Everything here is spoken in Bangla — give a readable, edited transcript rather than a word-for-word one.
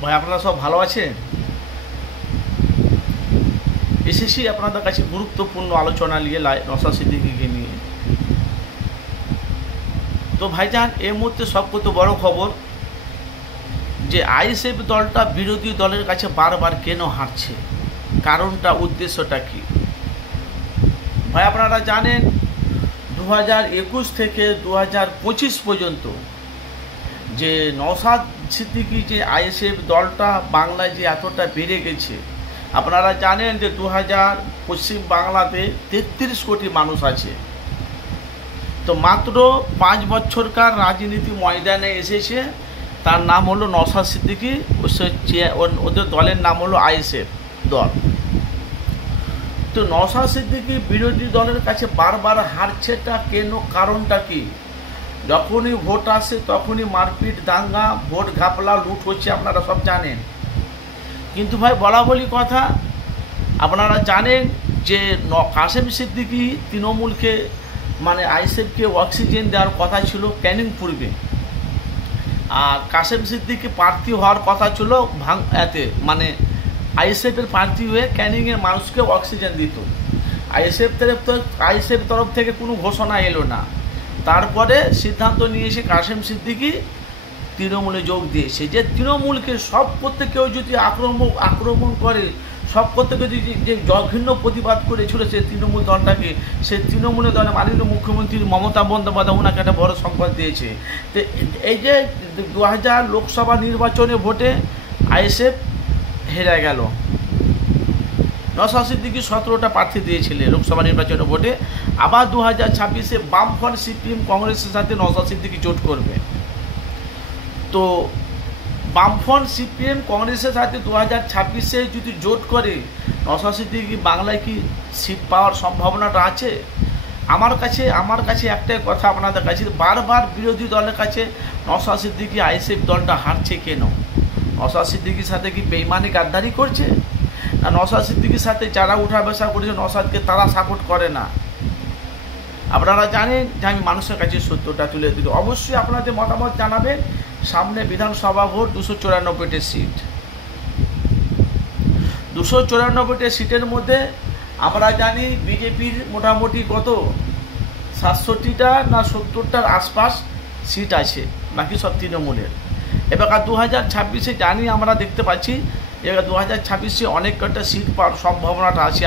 ভাই আপনারা সব ভালো আছেন? এসেছি আপনাদের কাছে গুরুত্বপূর্ণ আলোচনা নিয়ে নওশাদ সিদ্দিকীকে নিয়ে। তো ভাইজান, এই মুহূর্তে সবচেয়ে বড় খবর যে আইএসএফ দলটা বিরোধী দলের কাছে বারবার কেন হারছে, কারণটা, উদ্দেশ্যটা কি? ভাই আপনারা জানেন 2021 থেকে 2025 পর্যন্ত যে নওশাদ সিদ্দিকী যে আইএসএফ দলটা বাংলায় যে এতটা বেড়ে গেছে, আপনারা জানেন যে পশ্চিম বাংলাতে 33 কোটি মানুষ আছে। তো মাত্র 5 বছরকার রাজনীতি ময়দানে এসেছে, তার নাম হলো নওশাদ সিদ্দিকী, ওদের দলের নাম হলো আইএসএফ দল। তো নওশাদ সিদ্দিকী বিরোধী দলের কাছে বারবার হারছেটা কেন, কারণটা কি? যখনই ভোট আসে তখনই মারপিট, দাঙ্গা, ভোট ঘাপলা, লুট হচ্ছে, আপনারা সব জানেন। কিন্তু ভাই বলা বলি কথা, আপনারা জানেন যে কাসেম সিদ্দিকী তৃণমূলকে মানে আইএসএফকে অক্সিজেন দেওয়ার কথা ছিল ক্যানিং পূর্বে, আর কাসেম সিদ্দিকী প্রার্থী হওয়ার কথা ছিল মানে আইএসএফের প্রার্থী হয়ে ক্যানিংয়ের মানুষকে অক্সিজেন দিত। আইএসএফ তরফ থেকে কোনো ঘোষণা এলো না। তারপরে সিদ্ধান্ত নিয়েছে কাসেম সিদ্দিকী তৃণমূলে যোগ দিয়েছে, যে তৃণমূলকে সব করতে কেউ যদি আক্রমণ করে, সব করতে যদি যে জঘন্য প্রতিবাদ করেছিল সে তৃণমূল দলটাকে, সে তৃণমূলের দলে মাননীয় মুখ্যমন্ত্রী মমতা বন্দ্যোপাধ্যায় ওনাকে একটা বড় সংবাদ দিয়েছে। তো এই যে 2000 লোকসভা নির্বাচনে ভোটে আইএসএফ হেরে গেল, নওশাদ সিদ্দিকী 17টা প্রার্থী দিয়েছিলেন লোকসভা নির্বাচনে ভোটে। আবার 2026-এ বামফ্রন্ট, সিপিএম, কংগ্রেসের সাথে নওশাদ সিদ্দিকী জোট করবে। তো বামফ্রন্ট, সিপিএম, কংগ্রেসের সাথে 2026-এ যদি জোট করে নওশাদ সিদ্দিকী বাংলায় কি সিট পাওয়ার সম্ভাবনাটা আছে? আমার কাছে একটাই কথা আপনাদের কাছে, বারবার বিরোধী দলের কাছে নওশাদ সিদ্দিকী আইএসএফ দলটা হারছে কেন? নওশাদ সিদ্দিকীর সাথে কি বেইমানি গাদ্দারি করছে? না নওশাদ সিদ্দিকীর সাথে যারা উঠা বসা করেছে নওশাদকে তারা সাপোর্ট করে না? আপনারা জানেন যে আমি মানুষের কাছে সত্যটা তুলে দিল। অবশ্যই আপনাদের মতামত জানাবেন। সামনে বিধানসভা ভোট, 294টা সিট, 294টা সিটের মধ্যে আমরা জানি বিজেপির মোটামুটি কত 67টা না 70টার আশপাশ সিট আছে, বাকি সব তৃণমূলের। এবার 2026-এ জানি আমরা দেখতে পাচ্ছি, এবার 2026-এ অনেক কটা সিট পাওয়ার সম্ভাবনাটা আছে